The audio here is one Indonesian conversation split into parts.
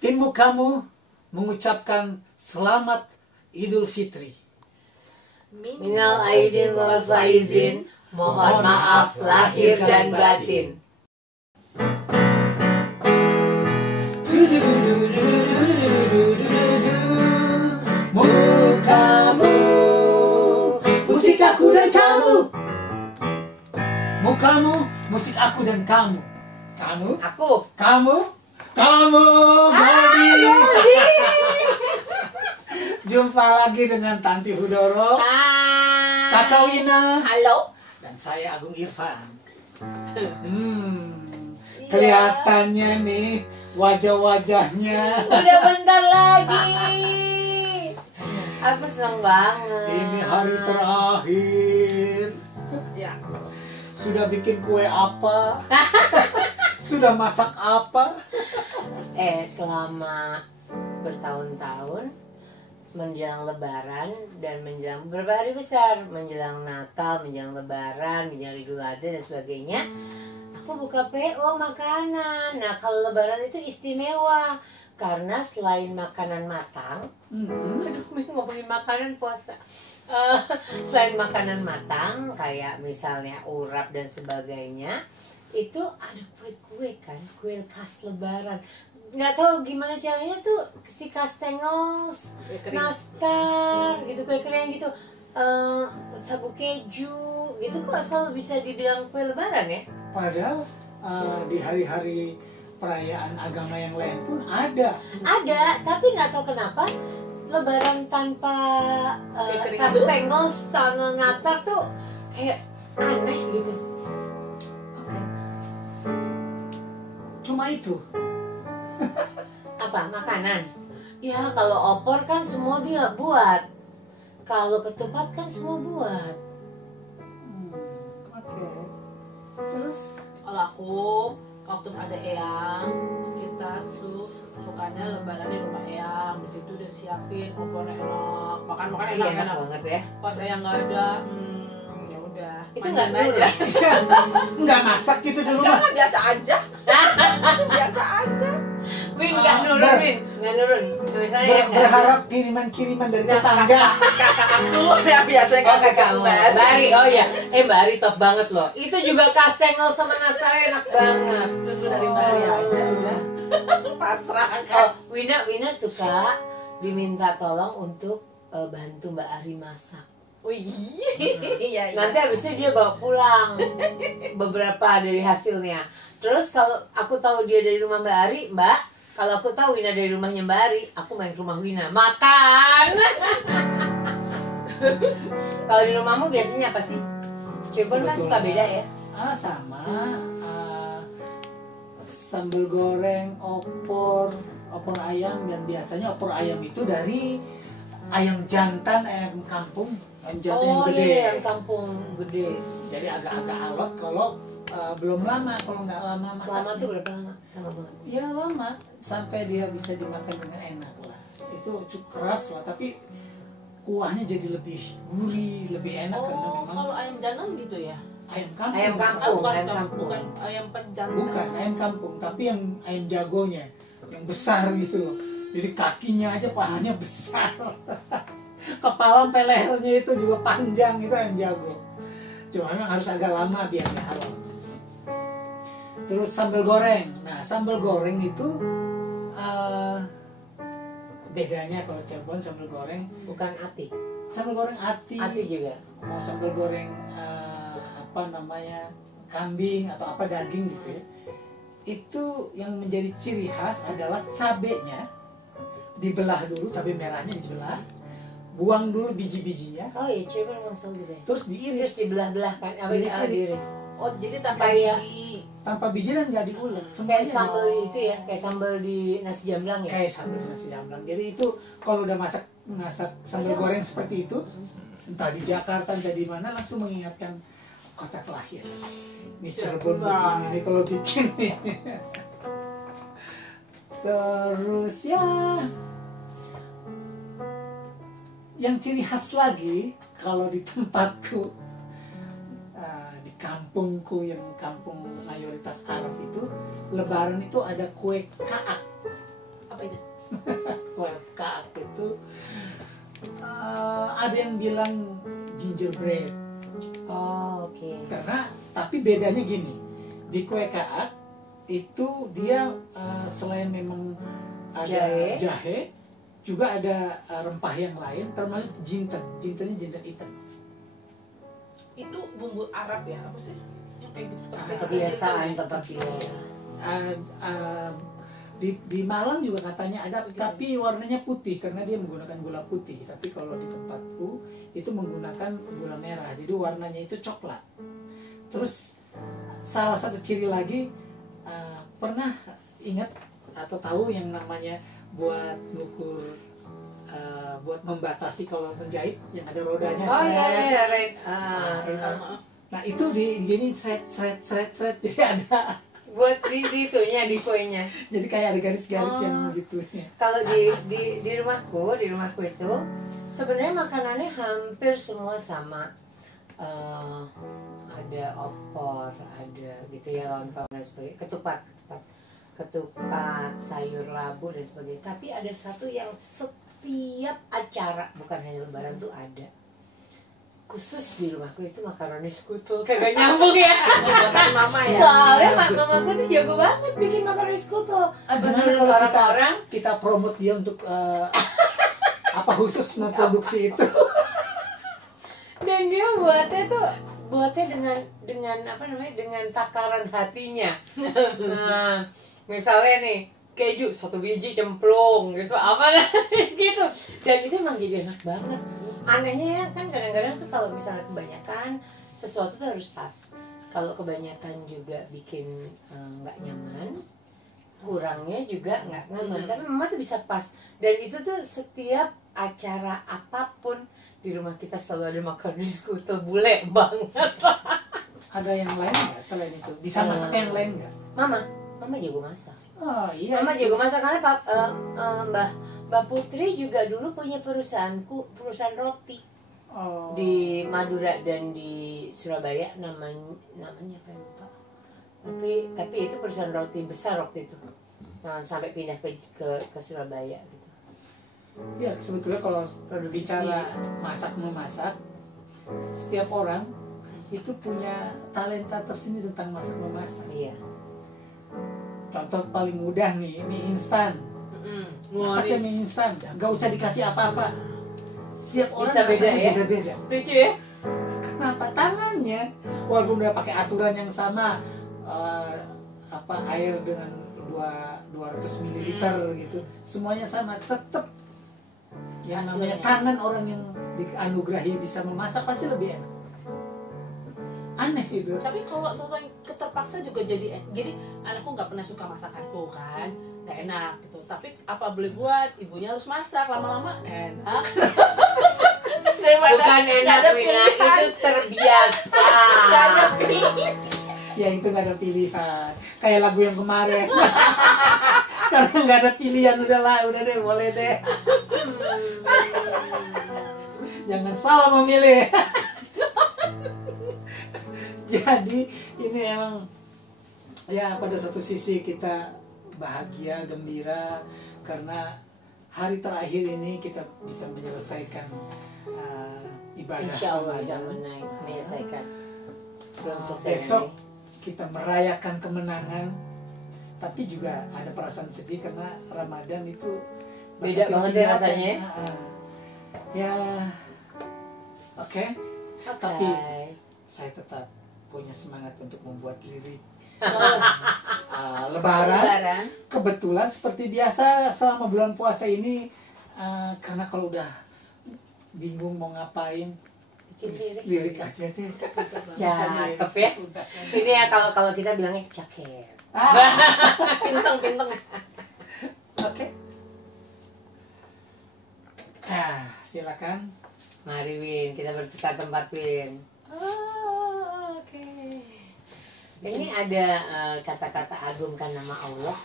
Tim Mukamu mengucapkan selamat Idul Fitri. Minal aidin wal faizin, mohon maaf lahir dan batin. Mukamu, musik aku dan kamu. Mukamu, musik aku dan kamu. Kamu, Aku. kamu, kamu, Goldi. Jumpa lagi dengan Tanti Hudoro, Hai. Kakak Wina, Halo. dan saya Agung Irfan. Iya. Kelihatannya nih wajah-wajahnya. Udah bentar lagi. Aku senang banget. Ini hari terakhir. Ya. Sudah bikin kue apa? Sudah masak apa? Selama bertahun-tahun menjelang Lebaran dan menjelang beberapa hari besar, menjelang Natal, menjelang Lebaran, menjelang Idul Adha dan sebagainya, aku buka PO makanan. Nah, kalau Lebaran itu istimewa karena selain makanan matang, aduh, ngomongin makanan puasa. Selain makanan matang kayak misalnya urap dan sebagainya, itu ada kue-kue kan, kue khas Lebaran. Nggak tahu gimana caranya tuh si kastengels, nastar, gitu, kue kering gitu, sagu keju, gitu kok selalu bisa dibilang kue Lebaran ya? Padahal di hari-hari perayaan agama yang lain pun ada. Ada, tapi nggak tahu kenapa Lebaran tanpa kastengels, tanpa nastar tuh kayak aneh gitu. Oke. Cuma itu. Apa makanan? Ya kalau opor kan semua dia buat, kalau ketupat kan semua buat. Oke. Terus Kalau aku waktu ada Eyang, kita sukanya lebaran di rumah Eyang. Di situ udah siapin opornya enak, makan Iya, enak. enak banget ya. Pas Eyang nggak ada, ya udah. Itu manjain nggak nurun. nggak masak gitu di rumah. Jangan, biasa aja. Biasa aja. Win nggak nurun, Win nggak nurun. Misalnya nggak ada. Berharap kiriman-kiriman dari tetangga. Kakakku ya biasanya Oh kasih kakak kabar. Bari, oh ya, Bari top banget loh. Itu juga kastengel sama nastar enak banget. Tunggu dari Bari aja udah. Pasrah Oh, kan. Wina suka diminta tolong untuk bantu Mbak Ari masak. Wih, iya. Nanti habisnya dia bawa pulang beberapa dari hasilnya. Terus kalau aku tahu dia dari rumah Mbak Ari, Mbak, kalau aku tahu Wina dari rumahnya Mbak Ari, aku main ke rumah Wina makan. Kalau di rumahmu biasanya apa sih? Cirebon kan suka beda ya. Sama sambal goreng, opor ayam, dan biasanya opor ayam itu dari ayam jantan, ayam kampung, ayam jantan yang gede. Iya, yang kampung gede. Jadi agak-agak alot kalau belum lama, kalau nggak lama Selama masaknya. tuh berapa lama? Lama banget. Ya lama, sampai dia bisa dimakan dengan enak lah. Itu cukup keras lah, tapi kuahnya jadi lebih gurih, lebih enak karena Oh, memang kalau ayam jantan gitu ya? ayam kampung. Ayam kampung. bukan, ayam kampung. bukan ayam pejantan. Bukan ayam kampung, tapi yang ayam jagonya, yang besar gitu loh. Jadi kakinya aja, pahanya besar. Kepala sampai lehernya itu juga panjang, itu ayam jago. Cuma memang harus agak lama biar dia halal. Terus sambal goreng. Nah, sambal goreng itu bedanya kalau Cirebon sambal goreng, Bukan ati. sambal goreng ati. Ati juga. Mau sambal goreng apa namanya, kambing atau apa, daging gitu ya, itu yang menjadi ciri khas adalah cabenya dibelah dulu, cabai merahnya dibelah, buang dulu biji-bijinya, Oh iya, Cirebon memang selalu gitu ya. terus diiris Terus dibelah-belah kan? Apa Diiris-iris. diiris? Oh, jadi tanpa Kayak- biji. tanpa biji dan nggak diulek. Kayak Semuanya sambal itu ya, kayak sambal di nasi jamblang ya. kayak sambal nasi jamblang. Jadi itu kalau udah masak sambal goreng seperti itu, entah di Jakarta entah di mana, langsung mengingatkan kota kelahiran. Ini Cirebon begini nih kalau bikin nih. Terus ya, yang ciri khas lagi kalau di tempatku, di kampungku yang kampung mayoritas Arab itu, Lebaran itu ada kue kaak. Apa apa itu? 12 cup itu ada yang bilang gingerbread. Oh, oke. Karena tapi bedanya gini, di kue kaak itu dia selain memang ada jahe juga ada rempah yang lain termasuk jintennya jinten hitam. Itu bumbu Arab ya, apa sih? Yang kayak gitu. Kebiasaan tempat tinggal. Di Malang juga katanya ada, tapi warnanya putih karena dia menggunakan gula putih. Tapi kalau di tempatku itu menggunakan gula merah, jadi warnanya itu coklat. Terus salah satu ciri lagi, pernah ingat atau tahu yang namanya buat ngukur, buat membatasi kalau menjahit yang ada rodanya. Oh iya, Nah itu di gini seret jadi ada. Buat di itunya, di kuenya. Jadi kayak ada garis-garis yang gitu. Kalau di rumahku itu sebenarnya makanannya hampir semua sama. Ada opor, ada gitu ya, lontong dan sebagainya, ketupat, sayur labu dan sebagainya. Tapi ada satu yang setiap acara, bukan hanya lebaran tuh ada. Khusus di rumahku itu makaroni skutel. Kagak nyambung ya. Buatan mama ya. Soalnya mamaku tuh jago banget bikin makaroni skutel. Menurut Menurut orang-orang kita promote dia untuk apa khusus memproduksi itu. dan dia buatnya dengan apa namanya, dengan takaran hatinya. Nah, misalnya nih keju 1 biji cemplung gitu, apa gitu. Dan itu emang jadi enak banget. Anehnya kan kadang-kadang tuh kalau misalnya kebanyakan sesuatu tuh harus pas. Kalau kebanyakan juga bikin nggak nyaman, kurangnya juga nggak nyaman. Tapi mama tuh bisa pas. Dan itu tuh setiap acara apapun di rumah kita selalu ada makaroni skutel, bule banget. Ada yang lain nggak selain itu? Bisa masak yang lain nggak? Mama jago masak. Oh iya. Mama jago masak karena Mbak Putri juga dulu punya perusahaan roti di Madura dan di Surabaya, namanya apa ya, lupa. Tapi itu perusahaan roti besar waktu itu. Sampai pindah ke Surabaya gitu. Ya sebetulnya kalau bicara masak-memasak, setiap orang itu punya talenta tersendiri tentang masak-memasak. Iya. Contoh paling mudah nih, mie instan. Masaknya mie instan, nggak usah dikasih apa-apa. Setiap orang Bisa beda ya? beda-beda. Lucu ya? Kenapa? Tangannya, walaupun udah pakai aturan yang sama, air dengan 200 ml gitu, semuanya sama, tetap yang namanya tangan orang yang dianugerahi bisa memasak pasti lebih enak. Aneh itu. Tapi kalau sesuatu yang terpaksa juga jadi anakku nggak pernah suka masakanku kan, nggak enak gitu. Tapi apa boleh buat, ibunya harus masak, lama-lama enak. Bukan enak, Wina, itu terbiasa. Nggak ada pilihan. Ya itu nggak ada pilihan. Kayak lagu yang kemarin. Karena nggak ada pilihan, udah deh, boleh deh. Jangan salah memilih. Jadi ini emang ya pada satu sisi kita bahagia, gembira karena hari terakhir ini kita bisa menyelesaikan ibadah. Insya Allah bisa menyelesaikan. Besok kita merayakan kemenangan, tapi juga ada perasaan sedih karena Ramadan itu beda banget ya rasanya. Ya, oke. Tapi saya tetap punya semangat untuk membuat lirik Lebaran. Kebetulan seperti biasa selama bulan puasa ini, karena kalau udah bingung mau ngapain, lirik aja deh. Cakep ya. Ini ya kalau kita bilangnya cakep. Pinteng. Oke. Silakan. Mari Win, kita bertukar tempat Win. Ini ada kata-kata agungkan nama Allah.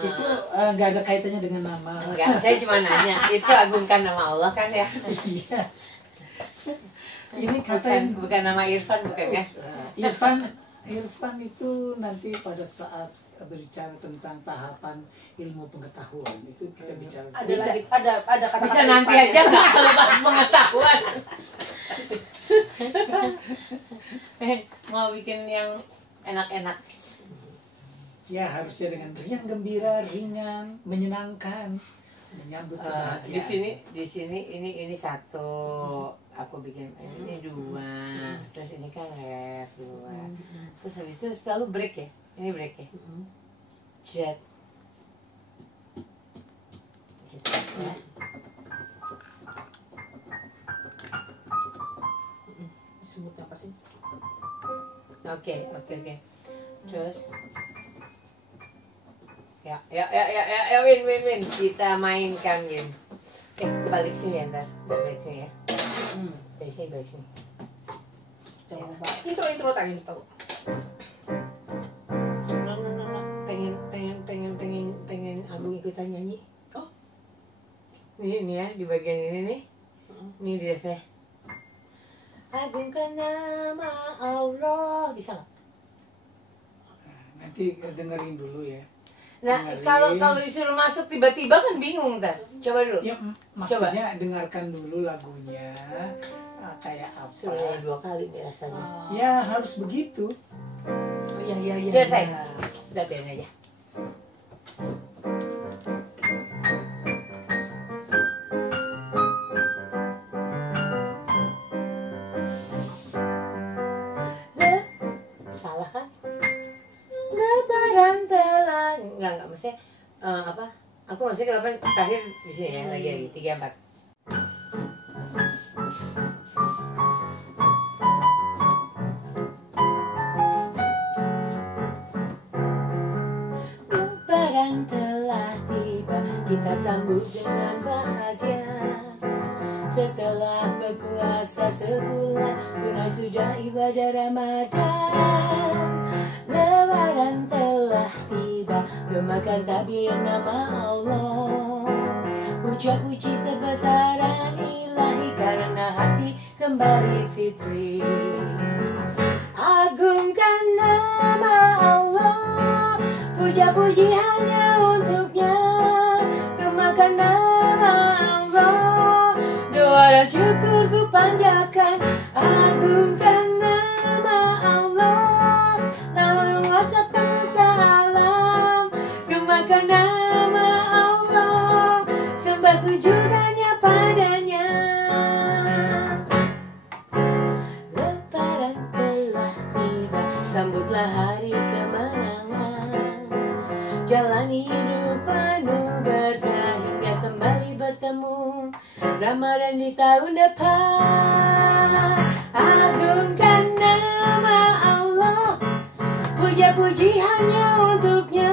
Itu nggak ada kaitannya dengan nama. Enggak, saya cuma nanya. Itu agungkan nama Allah kan ya? Iya. Ini kata bukan nama Irfan, bukan kan? Irfan itu nanti pada saat berbicara tentang tahapan ilmu pengetahuan itu kita bicara. Ada Bisa. lagi, ada kata-kata Bisa nanti Irfan, aja ya. nggak kalau pengetahuan. Mau bikin yang enak-enak. Ya harusnya dengan riang gembira, ringan, menyenangkan, menyambut kebahagiaan. Di sini ini satu, aku bikin ini dua, terus ini kan ref dua, terus habis itu selalu break ya, ini break ya, jet, gitu ya. Sebutnya apa sih? Oke. Terus ya, Win, kita mainkan Win. Balik sini ya, ntar balik sini ya. Balik sini. Coba. Intro tadi tahu. Nggak. Pengen Agung ikutan nyanyi. Oh. Ini ya, di bagian ini nih. Ini di ref ya. Agungkan nama Allah. Bisa nggak? Nanti dengerin dulu ya. Nah, Dengerin. kalau disuruh masuk tiba-tiba kan bingung ntar. Coba dulu. Ya maksudnya dengarkan dulu lagunya kayak apa. Suruh nyanyi 2 kali nih rasanya. Ya harus begitu. Oh iya. Selesai. Udah biarin aja. Salah kan? Lebaran telah enggak maksudnya apa? Aku maksudnya kenapa terakhir di sini ya lagi 3 4. Lebaran telah tiba, kita sambut dengan bahagia. Setelah berpuasa sebulan, tunai sudah ibadah Ramadan. Lebaran telah tiba, gemakan takbir nama Allah. Puja-puji sebesaran ilahi karena hati kembali fitri. Agungkan nama Allah, puja-puji hanya untuknya. Gemakan nama Allah, doa dan syukur ku panjatkan. Agungkan nama Allah, lawan kuasa penguasa alam. Gemakan nama Allah, sembah sujud hanya padanya. Lebaran telah tiba, sambutlah hari kemenangan. Jalani hidup penuh berkah hingga kembali bertemu Ramadan di tahun depan. Agungkan nama Allah, puja-puji hanya untuknya.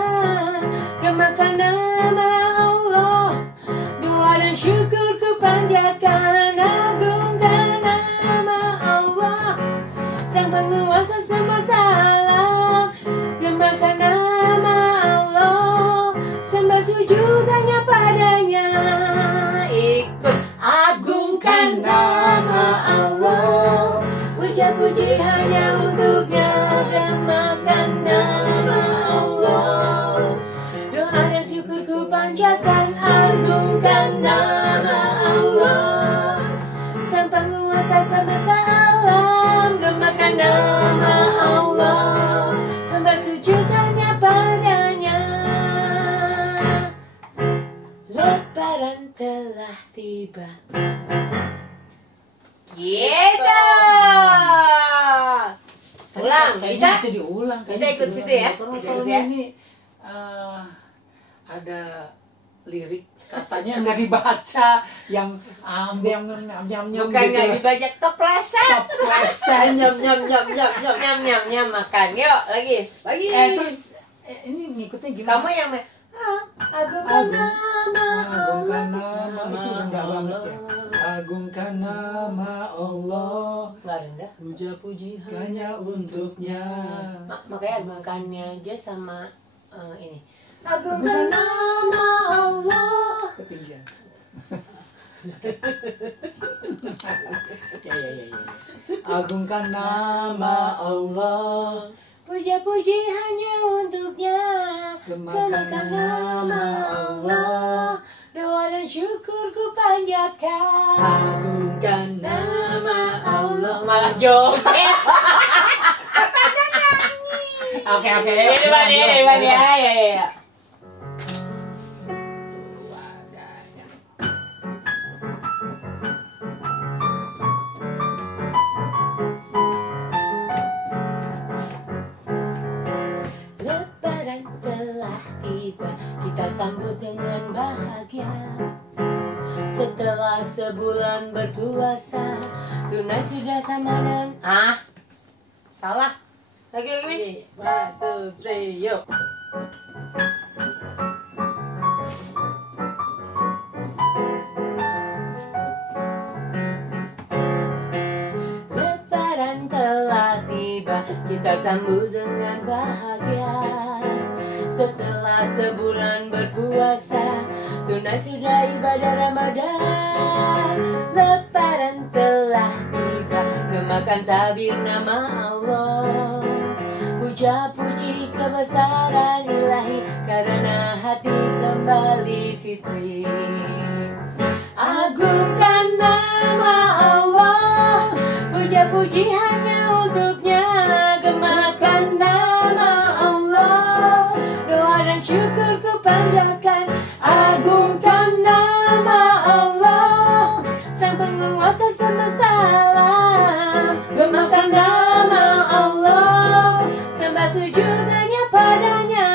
Gemakan nama Allah, doa dan syukur ku panjatkan. Agungkan nama Allah, sang penguasa semesta alam. Gemakan nama Allah, sembah sujud hanya padanya. Ikut agungkan nama Allah, puja-puji hanya untuknya. Gemakan nama Allah, doa dan syukur ku panjatkan. Agungkan nama Allah, sang penguasa semesta alam. Gemakan nama Allah, sembah sujud hanya padanya. Lebaran telah tiba. Gitu. Ulang, Kayaknya bisa? diulang. Bisa ikut situ ya? Karena Bisa soalnya ikut ya? ini ada lirik katanya nggak dibaca yang nyam Bukan gitu. nggak dibaca, kepleset. Kepleset. Nyam makan. Yuk lagi. Terus ini ngikutnya gimana? Kamu yang agungkan nama Agungkan Allah. nama itu rendah banget ya. Agungkan nama Allah, Nggak rendah. Puja-puji hanya untuknya. Makanya agungkannya aja sama ini. Agungkan nama Allah. Ketinggian. Ya. Agungkan nama Allah, puja-puji hanya untuknya. Gemakan nama Allah, doa dan syukur ku panjatkan. Agungkan nama Allah. Malah joget. Oke. Depan ya. Lebaran telah tiba, kita sambut dengan bahagia. Setelah sebulan berpuasa, tunai sudah sama dan salah. Lagi. 1, 2, 3, yuk. Lebaran telah tiba, kita sambut dengan bahagia. Setelah sebulan berpuasa, tunai sudah ibadah Ramadan. Lebaran telah tiba, gemakan tabir nama Allah. Puja puji kebesaran ilahi, karena hati kembali fitri. Agungkan nama Allah, puja puji hanya untuknya. Gemakan nama Allah, doa dan syukur ku panjatkan. Agungkan nama Allah, sang penguasa semesta alam. Gemakan nama Allah, sembah sujud hanya padanya.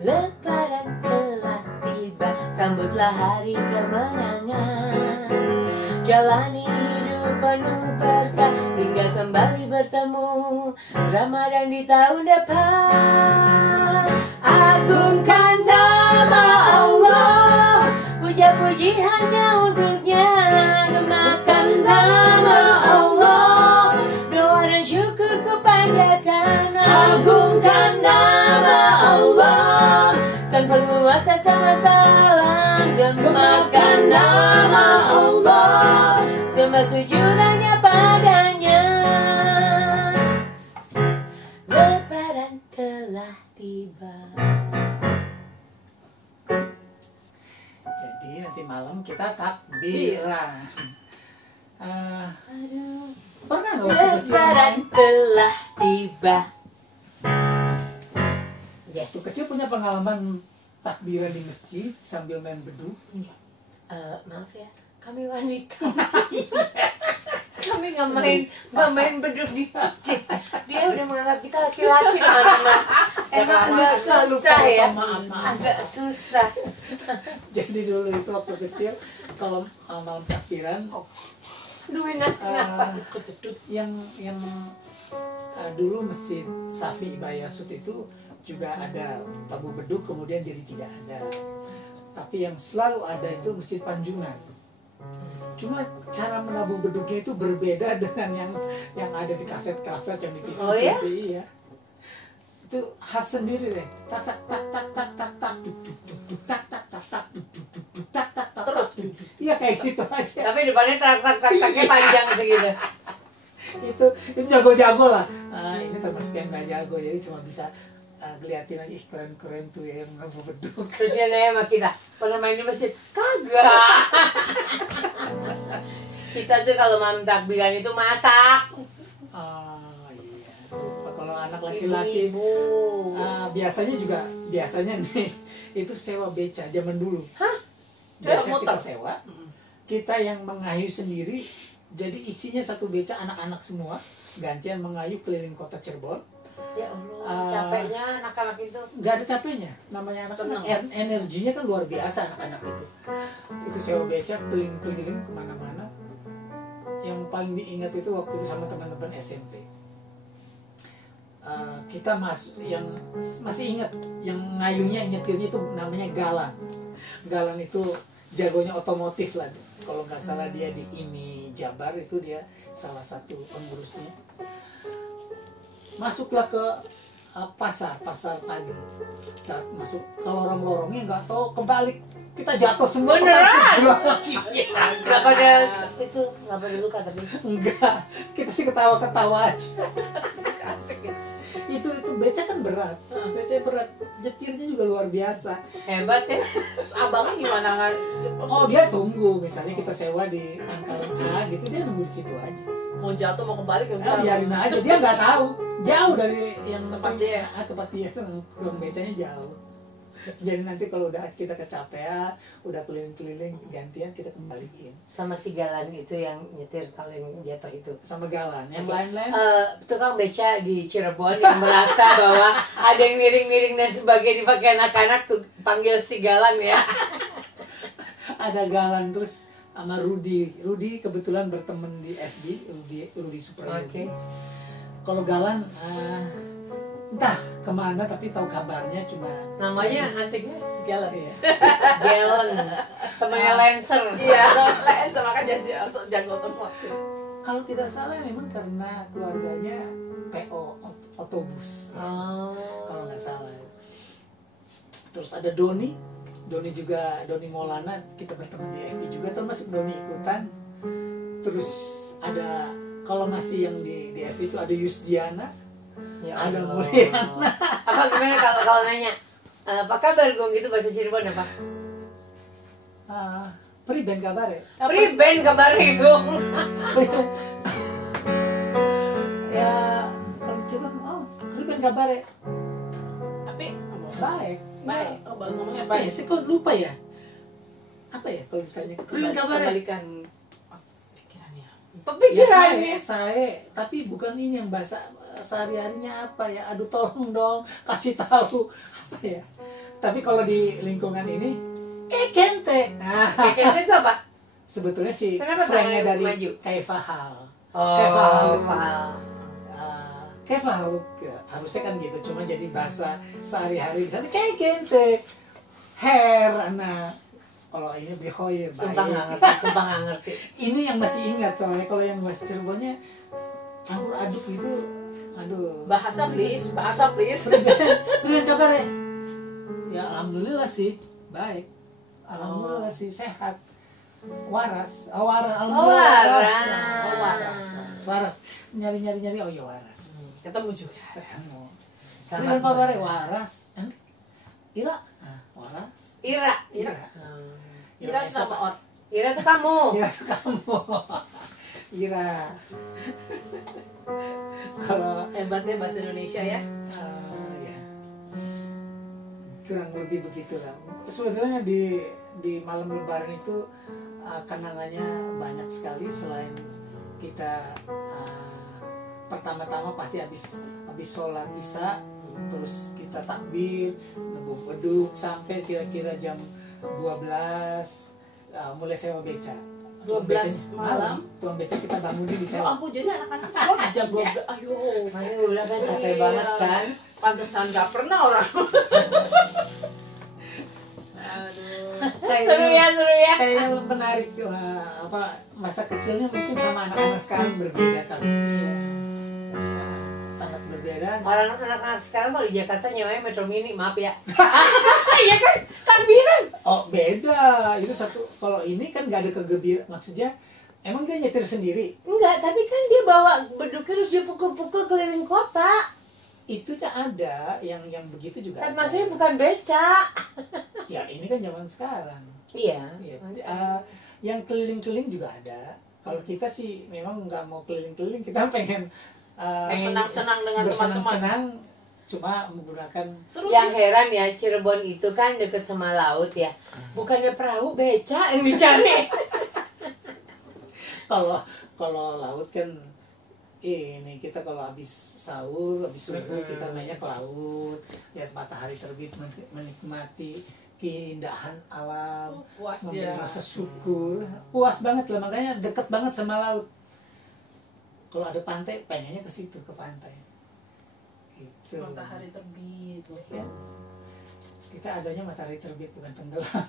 Lebaran telah tiba, sambutlah hari kemenangan. Jalani hidup penuh berkah, hingga kembali bertemu Ramadan di tahun depan. Agungkan nama Allah, puja puji hanya untuknya. Gemakan nama Allah, doa dan syukur ku panjatkan. Agungkan nama Allah, sang penguasa semesta alam. Gemakan nama Allah, sembah sujud hanya padanya. Lebaran telah tiba. Jadi nanti malam kita takbiran. Aduh. Pernah nggak waktu kecil Lebaran main? telah tiba. Yes. Waktu kecil punya pengalaman takbiran di masjid sambil main beduk? Maaf ya, kami wanita. Kami nggak main beduk di masjid. Dia udah menganggap kita laki-laki, teman-teman. Emang agak susah ya, agak susah. Jadi dulu itu waktu kecil kalau malam takbiran Aduh, kenapa? yang dulu masjid Safi Bayasut itu juga ada tabu beduk, kemudian jadi tidak ada. Tapi yang selalu ada itu Masjid Panjungan. Cuma cara menabung beduknya itu berbeda dengan yang ada di kaset-kaset yang di TV. Oh ya? Iya. Itu khas sendiri deh. Tak tak tak tak tak tak tak duk duk duk duk tak tak tak tak duk duk duk duk tak tak tak Terus duk. Iya kayak gitu aja. Tapi depannya tak-tak-taknya panjang segitu. itu jago-jago lah. Ini termasuk yang nggak jago, jadi cuma bisa ngeliatin lagi keren-keren tuh ya yang nggak beduk. Terus dia nanya sama kita, pernah main di masjid? Kagak. Kita tuh kalau malam takbiran itu masak. Iya. Kalau anak laki-laki Ibu. biasanya nih itu sewa beca zaman dulu. Hah? Beca Motor? kita sewa, kita yang mengayuh sendiri. Jadi isinya satu beca, anak-anak semua gantian mengayuh keliling kota Cirebon. Ya Allah, capeknya anak-anak itu. Nggak ada capeknya, namanya anak-anak, energinya kan luar biasa anak-anak itu sewa beca keliling-keliling kemana-mana. Yang paling diingat itu waktu itu sama teman-teman SMP. Kita yang masih ingat yang ngayunya, nyetirnya itu namanya Galan. Galan itu jagonya otomotif lah, kalau nggak salah dia di IMI Jabar, itu dia salah satu pengurusnya. Masuklah ke pasar pagi, masuk ke lorong-lorongnya nggak tahu kebalik, kita jatuh semua. Beneran? Iya. Nggak pada itu, nggak pada luka tapi. Enggak, kita sih ketawa-ketawa aja. Asik ya. Itu beca kan berat, beca berat, nyetirnya juga luar biasa. Hebat ya. Terus abangnya gimana kan? Oh dia tunggu, misalnya kita sewa di pangkalan A gitu, dia nunggu di situ aja. Mau jatuh mau kebalik ya udah. Biarin aja, dia nggak tahu, jauh dari yang Tempat dia. tempat dia tuh ruang becanya jauh. Jadi nanti kalau udah kita kecapean, udah keliling-keliling, gantian kita kembaliin Sama si Galan itu yang nyetir kalau yang jatuh itu. sama Galan. Yang lain-lain Tukang beca di Cirebon yang merasa bahwa ada yang miring-miring dan sebagainya dipakai anak-anak tuh panggil si Galan ya. ada Galan terus sama Rudi. Rudi kebetulan berteman di FB, Rudi Suprayogi. Oke. Kalau Galan entah kemana tapi tahu kabarnya cuma Namanya asiknya Galan. iya. Galan. Temannya Lancer. Iya, lain sama kan jadi jago otomotif. Kalau tidak salah memang karena keluarganya PO otobus. Oh. Kalau nggak salah. Terus ada Doni juga, Doni Maulana, kita berteman di FB juga termasuk Doni ikutan. Terus ada kalau masih yang di FB itu ada Yusdiana, Ya ada Allah. Mulyana. Apa gimana kalau nanya? Apa kabar Gong gitu bahasa Cirebon apa? Priben kabar ya? Priben kabar Gong. Ya, kalau coba priben kabar ya? Tapi Baik. baik. Oh, baru ngomongnya Apa ya? baik. Saya kok lupa ya? Apa ya kalau ditanya? Priben kabar ya? Kembalikan pikirannya. Ya Pemikirannya. saya, tapi bukan ini yang bahasa sehari-harinya apa ya? Aduh tolong dong, kasih tahu apa ya? Tapi kalau di lingkungan ini, kekente. Nah, Kekente itu apa? sebetulnya sih Kenapa slangnya tangannya dari maju? kaifahal. Oh, Kaifahal. paham. Kaifahal harusnya kan gitu, cuma jadi bahasa sehari-hari. Misalnya kekente, hair, anak. Kalau ini bihoir, Sumpah nggak ngerti, sumpah nggak ngerti. Ini yang masih ingat soalnya kalau yang bahasa Cirebonnya campur aduk gitu, aduh. Bahasa please, bahasa please. Bagaimana kabar ya? Ya alhamdulillah sih baik, alhamdulillah sih sehat, waras, alhamdulillah waras, nyari oh ya waras. Ketemu juga. Ketemu. Selamat Bagaimana kabar ya? Waras, Ira, waras, Ira. Ira. Ira Ira sama Or. Ira tuh kamu. Ira tuh kamu, Ira. Kalau Hebatnya bahasa Indonesia ya. ya kurang lebih begitulah. Sebetulnya di malam Lebaran itu kenangannya banyak sekali. Selain kita pertama-tama pasti habis sholat isya, terus kita takbir, nebuk beduk sampai kira-kira jam 12 mulai sewa beca. 12 malam. Tuang beca kita bangunin di Ya sewa. ampun, jadi anak-anak kerja gue ayo. Makanya gue bilang kan capek banget kan. Pantesan gak pernah orang. Aduh. Seru ya. Kayaknya menarik masa kecilnya mungkin sama anak-anak sekarang berbeda kan. Sangat berbeda. Orang anak-anak sekarang kalau di Jakarta nyewanya Metro Mini, maaf ya. Iya kan, takbiran. Oh beda, itu satu. Kalau ini kan gak ada kegembiraan, maksudnya emang dia nyetir sendiri. Enggak, tapi kan dia bawa beduknya terus dia pukul-pukul keliling kota. Itu ada yang begitu juga. Tapi ada. maksudnya bukan beca. Ya ini kan zaman sekarang. Iya. Iya. Yang keliling-keliling juga ada. Kalau kita sih memang nggak mau keliling-keliling, kita pengen Senang-senang dengan teman-teman. bersenang-senang, cuma menggunakan Seru Yang sih. heran ya, Cirebon itu kan deket sama laut ya. Bukannya perahu, beca yang dicari. kalau laut kan ini kita kalau habis sahur, habis subuh kita mainnya ke laut, lihat matahari terbit, menikmati keindahan alam, Puas memberi dia. rasa syukur, puas banget lah, makanya deket banget sama laut. Kalau ada pantai, pengennya ke situ, ke pantai. Gitu. Matahari terbit. Ya. Kita adanya matahari terbit, bukan tenggelam.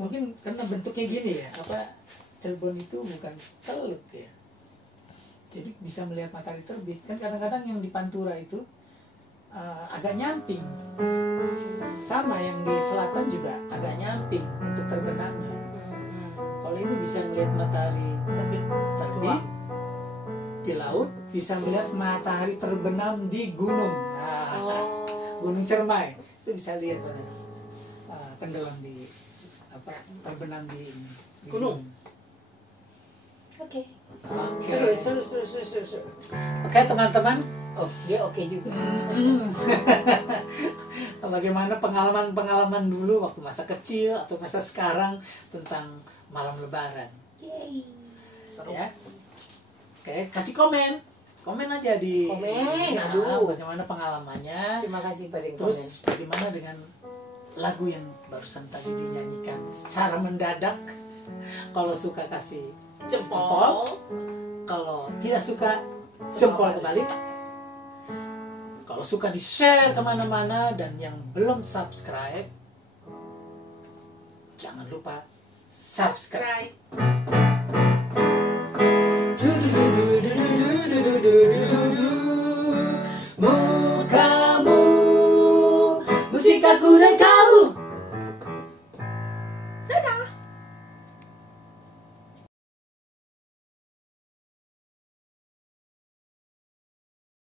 Mungkin karena bentuknya gini ya, Cirebon itu bukan teluk ya. Jadi bisa melihat matahari terbit. Kan kadang-kadang yang di Pantura itu agak nyamping. Sama yang di selatan juga agak nyamping untuk terbenamnya. Kalau ini bisa melihat matahari terbit di laut, bisa melihat matahari terbenam di gunung. Gunung Cermai itu bisa lihat tenggelam di terbenam di Gunung. Oke. Oke. Seru. Oke teman-teman, Oh, dia oke juga. bagaimana pengalaman-pengalaman dulu waktu masa kecil atau masa sekarang tentang malam Lebaran? Yeay. Seru. Ya. Oke, kasih komen aja di Komen, ya, aduh. bagaimana pengalamannya. Terima kasih pada yang komen. Terus bagaimana dengan lagu yang barusan tadi dinyanyikan secara mendadak? Kalau suka kasih Jempol. kalau tidak suka jempol kebalik. Kalau suka di share kemana-mana, dan yang belum subscribe jangan lupa subscribe. Mukamu musik aku dan